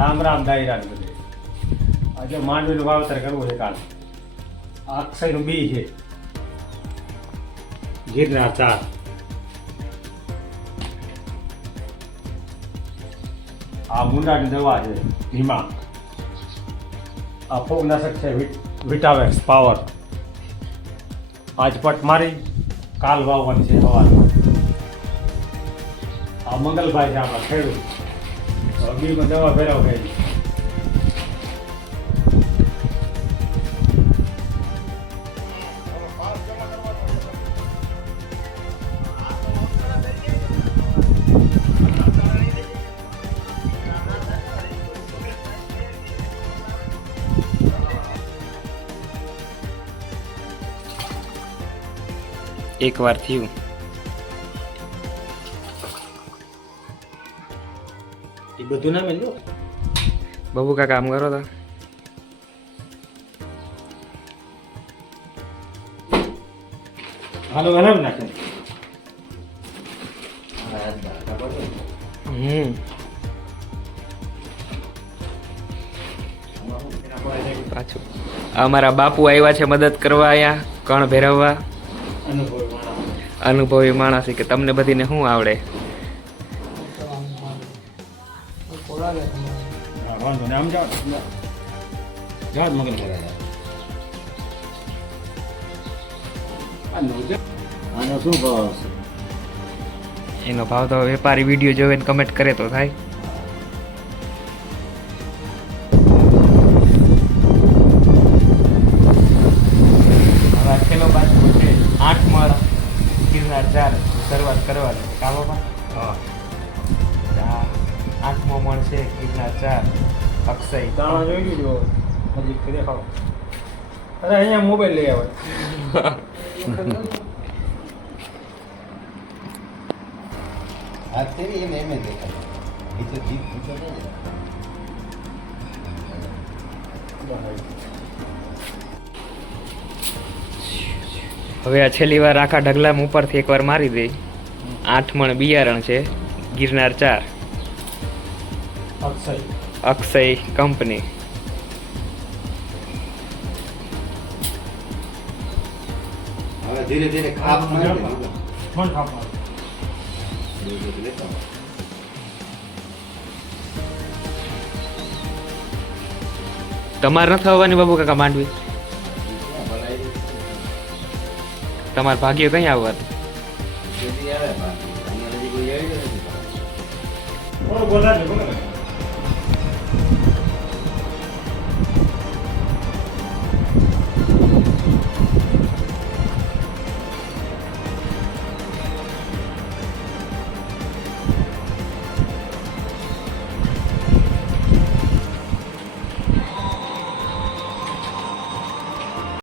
રામ રામ દાયરા બધે આજે માંડવીનું વાવેતર કરવું છે કાલ અક્ષયનું બી છે ગિરનાર 4 આ મુંડાની દવા છે ભીમા આ ફૂગનાશક છે વિટાવેક્સ પાવર આજ પટ મારી કાલ વાવવાની છે સવારમાં આ મંગલભાઈ છે આપણા ખેડૂત બીમાં દવા ફેરવ ગઈ એક વાર થયું એ બધું ના મેલ્યો બબુ કા કામ કરો તો હાલો હલાવ નાખે પાછું અમારા બાપુ આવ્યા છે મદદ કરવા અહીંયા કણ ભેરવવા અનુભવી માણસ છે કે તમને બધીને શું આવડે વાંધો ને આમ જાઓ જાઓ મગન આનો શું ભાવ છે એનો ભાવ તો વેપારી વિડીયો જોવે ને કમેન્ટ કરે તો થાય હવે છેલ્લો બાજુ છે 8 માળ ગિરનાર 4 શરૂઆત કરવાની કાલોમાં હા 8મો મળ છે ગિરનાર 4 અક્ષય દાણા જોઈ લીધો હજી દેખાવ અરે અહીંયા મોબાઈલ લઈ આવે આ તેરી એમ એમ દેખાય એ તો જીત પૂછો ને હવે આ છેલ્લી વાર આખા ઢગલામાં ઉપરથી એકવાર મારી દે 8 મણ બિયારણ છે ગિરનાર 4 અક્ષય કંપની હવે ધીરે ધીરે ખાપ મારી દે ફોન ખાવા તમારે નથી આવવાની બાબુ કાકા માંડવી તમારે ભાગ્ય કઈ આવવાનું બોલા